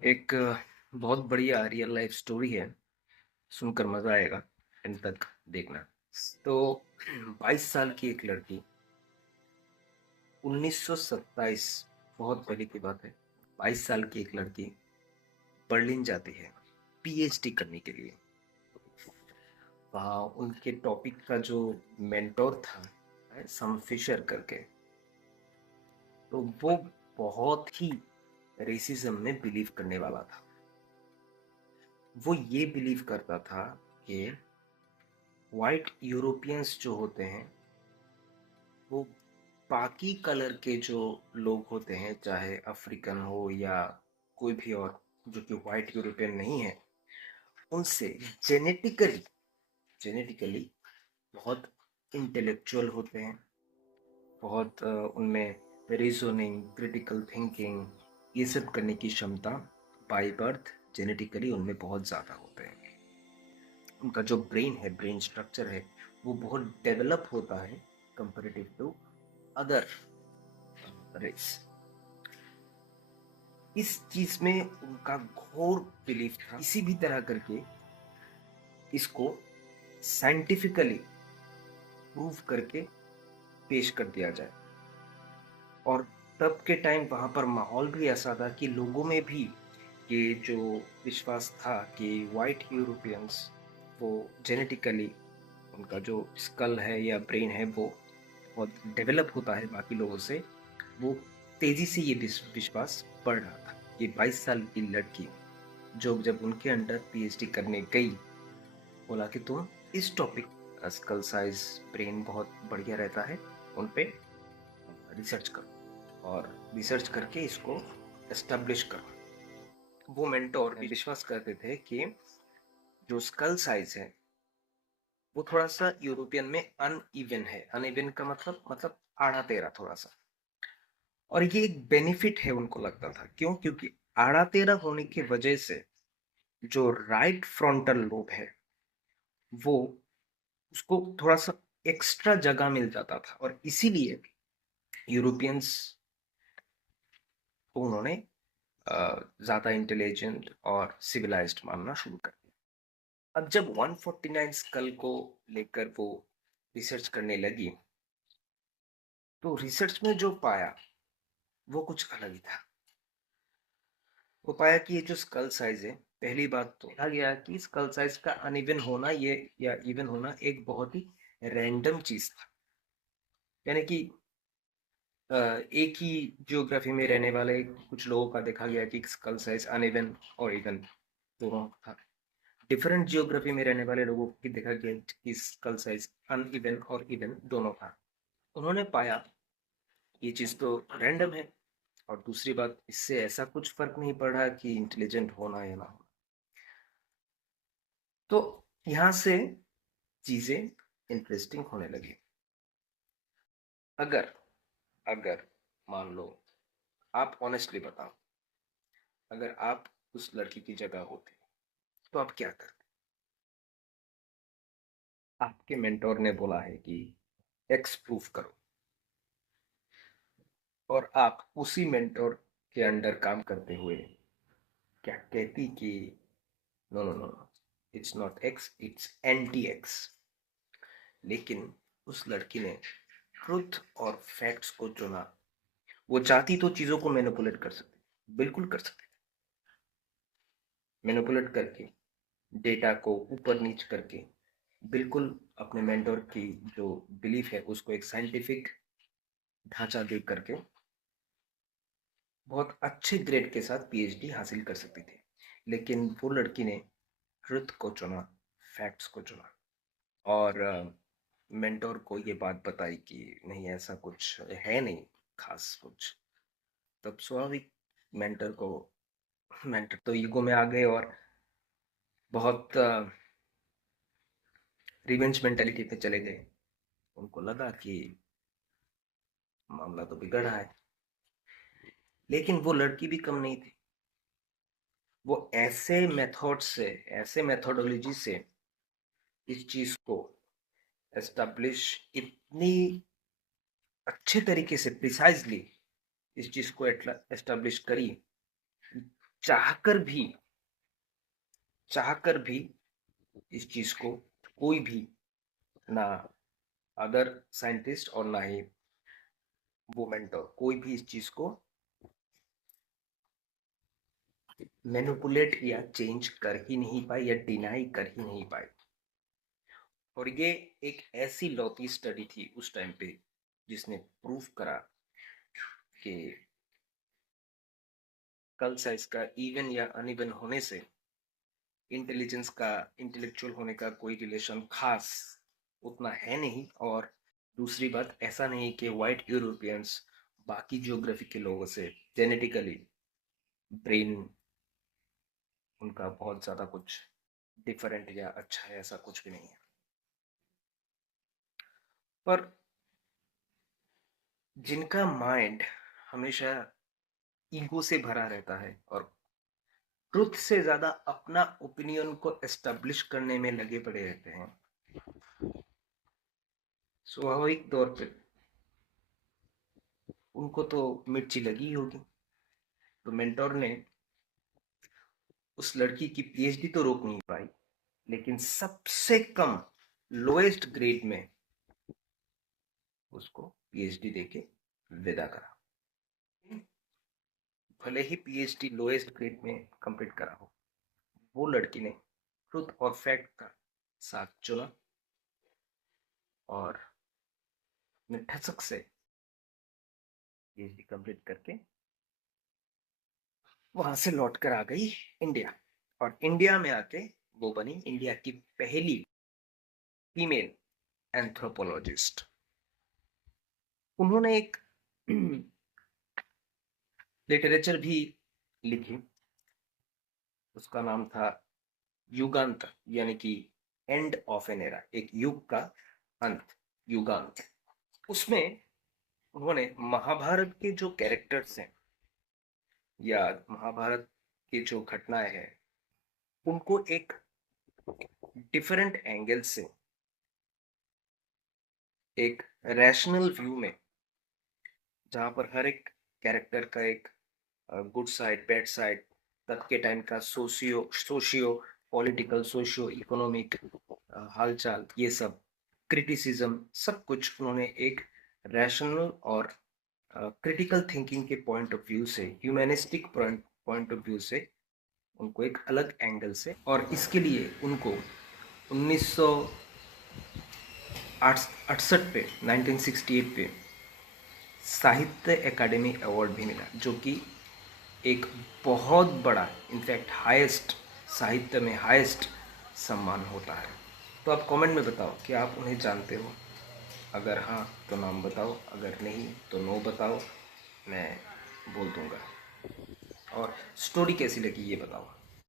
एक बहुत बढ़िया रियल लाइफ स्टोरी है। सुनकर मजा आएगा। एंड तक देखना। तो 22 साल की एक लड़की 1927, बहुत पहले की बात है। 22 साल की एक लड़की बर्लिन जाती है पीएचडी करने के लिए। वहाँ उनके टॉपिक का जो मेंटोर था, सम फिशर करके, तो वो बहुत ही रेसिज्म में बिलीव करने वाला था। वो ये बिलीव करता था कि वाइट यूरोपियंस जो होते हैं वो बाकी कलर के जो लोग होते हैं, चाहे अफ्रीकन हो या कोई भी और जो कि वाइट यूरोपियन नहीं है, उनसे जेनेटिकली जेनेटिकली बहुत इंटेलेक्चुअल होते हैं। बहुत उनमें रीजनिंग, क्रिटिकल थिंकिंग, ये सब करने की क्षमता बाय बर्थ जेनेटिकली उनमें बहुत ज़्यादा होते हैं। उनका जो ब्रेन है, ब्रेन स्ट्रक्चर है, वो बहुत डेवलप होता है कंपेरेटिव टू अदर रेस। इस चीज में उनका घोर बिलीफ था। किसी भी तरह करके इसको साइंटिफिकली प्रूव करके पेश कर दिया जाए। और तब के टाइम वहां पर माहौल भी ऐसा था कि लोगों में भी ये जो विश्वास था कि वाइट यूरोपियंस वो जेनेटिकली, उनका जो स्कल है या ब्रेन है वो बहुत डेवलप होता है बाकी लोगों से, वो तेजी से ये विश्वास बढ़ रहा था। ये 22 साल की लड़की जो जब उनके अंडर पीएचडी करने गई, बोला कि तुम इस टॉपिक, स्कल साइज, ब्रेन बहुत बढ़िया रहता है, उन पे रिसर्च करो और रिसर्च करके इसको एस्टेब्लिश करो। वो मेंटोर भी विश्वास करते थे कि जो स्कल साइज है वो थोड़ा सा यूरोपियन में अनइवन है। अनइवन का मतलब आड़ा टेढ़ा थोड़ा सा। और ये एक बेनिफिट है उनको लगता था। क्यों? क्योंकि आड़ा टेढ़ा होने की वजह से जो राइट फ्रंटल लोब है वो, उसको थोड़ा सा एक्स्ट्रा जगह मिल जाता था, और इसीलिए यूरोपियंस को उन्होंने ज़्यादा इंटेलिजेंट और सिविलाइज्ड मानना शुरू कर दिया। अब जब 149 स्कल को लेकर वो रिसर्च करने लगी, तो रिसर्च में जो पाया वो कुछ अलग ही था। वो पाया कि ये जो स्कल साइज है, पहली बात तो कहा गया कि स्कल साइज का अनइवन होना ये या इवन होना एक बहुत ही रैंडम चीज था। यानी कि एक ही जियोग्राफी में रहने वाले कुछ लोगों का देखा गया कि स्कल साइज अनइवन और इवन दोनों था। डिफरेंट जियोग्राफी में रहने वाले लोगों की देखा गया कि स्कल साइज अनइवन और इवन दोनों था। उन्होंने पाया ये चीज तो रैंडम है, और दूसरी बात, इससे ऐसा कुछ फर्क नहीं पड़ रहा कि इंटेलिजेंट होना या ना होना। तो यहाँ से चीजें इंटरेस्टिंग होने लगी। अगर अगर मान लो, आप ऑनेस्टली बताओ, अगर आप उस लड़की की जगह होते तो आप क्या करते? आपके मेंटोर ने बोला है कि एक्स प्रूफ करो, और आप उसी मेंटोर के अंडर काम करते हुए क्या कहती कि no no no no, it's not ex, it's anti ex. लेकिन उस लड़की ने ट्रुथ और फैक्ट्स को चुना। वो चाहती तो चीजों को मैनिपुलेट कर सकती, बिल्कुल कर सकती, मैनिपुलेट करके, डेटा को ऊपर नीच करके, बिल्कुल अपने मेंटोर की जो बिलीफ है उसको एक साइंटिफिक ढांचा दे करके बहुत अच्छे ग्रेड के साथ पीएचडी हासिल कर सकती थी। लेकिन वो लड़की ने ट्रुथ को चुना, फैक्ट्स को चुना, और मेंटोर को ये बात बताई कि नहीं, ऐसा कुछ है नहीं खास कुछ। तब स्वाभाविक मेंटर को मेंटर तो ईगो में आ गए और बहुत रिवेंज मेंटेलिटी पे चले गए। उनको लगा कि मामला तो बिगड़ रहा है। लेकिन वो लड़की भी कम नहीं थी। वो ऐसे मेथड से, ऐसे मेथोडोलॉजी से इस चीज को एस्टेब्लिश, इतनी अच्छे तरीके से प्रिसाइजली इस चीज को एस्टेब्लिश करी, चाहकर भी इस चीज को कोई भी, ना अदर साइंटिस्ट और ना ही वो मेंटर, कोई भी इस चीज को मैनिपुलेट या चेंज कर ही नहीं पाए या डिनाई कर ही नहीं पाए। और ये एक ऐसी लौती स्टडी थी उस टाइम पे जिसने प्रूफ करा कि कल साइज का इवन या अनइवन होने से इंटेलिजेंस का, इंटेलेक्चुअल होने का कोई रिलेशन खास उतना है नहीं। और दूसरी बात, ऐसा नहीं कि वाइट यूरोपियंस बाकी जियोग्राफी के लोगों से जेनेटिकली ब्रेन उनका बहुत ज़्यादा कुछ डिफरेंट या अच्छा है, ऐसा कुछ भी नहीं है। पर जिनका माइंड हमेशा ईगो से भरा रहता है और ट्रुथ से ज़्यादा अपना ओपिनियन को एस्टेब्लिश करने में लगे पड़े रहते हैं, स्वाभाविक तौर पे उनको तो मिर्ची लगी होगी। तो मेंटोर ने उस लड़की की पीएचडी तो रोक नहीं पाई, लेकिन सबसे कम लोएस्ट ग्रेड में उसको पीएचडी देके विदा करा। भले ही पीएचडी लोएस्ट ग्रेड में कंप्लीट करा हो, वो लड़की ने ट्रुथ और फैक्ट का साथ चुना और ठसक से पीएचडी कंप्लीट करके वहां से लौट कर आ गई इंडिया। और इंडिया में आके वो बनी इंडिया की पहली फीमेल एंथ्रोपोलॉजिस्ट। उन्होंने एक लिटरेचर भी लिखी, उसका नाम था युगांत, यानी कि एंड ऑफ एन एरा, एक युग का अंत, युगांत। उसमें उन्होंने महाभारत के जो कैरेक्टर्स हैं या महाभारत की जो घटनाएं हैं उनको एक डिफरेंट एंगल से, एक रैशनल व्यू में, जहां पर हर एक कैरेक्टर का एक गुड साइड, बैड साइड, तब के टाइम का सोशियो पॉलिटिकल, सोशियो इकोनॉमिक हालचाल, ये सब क्रिटिसिज्म, सब कुछ उन्होंने एक रैशनल और क्रिटिकल थिंकिंग के पॉइंट ऑफ व्यू से, ह्यूमैनिस्टिक पॉइंट ऑफ व्यू से उनको एक अलग एंगल से, और इसके लिए उनको 1968 पे, 1968 पे साहित्य अकादमी अवार्ड भी मिला, जो कि एक बहुत बड़ा, इनफैक्ट हाईएस्ट, साहित्य में हाईएस्ट सम्मान होता है। तो आप कमेंट में बताओ कि आप उन्हें जानते हो, अगर हाँ तो नाम बताओ, अगर नहीं तो नो बताओ, मैं बोल दूंगा। और स्टोरी कैसी लगी ये बताओ।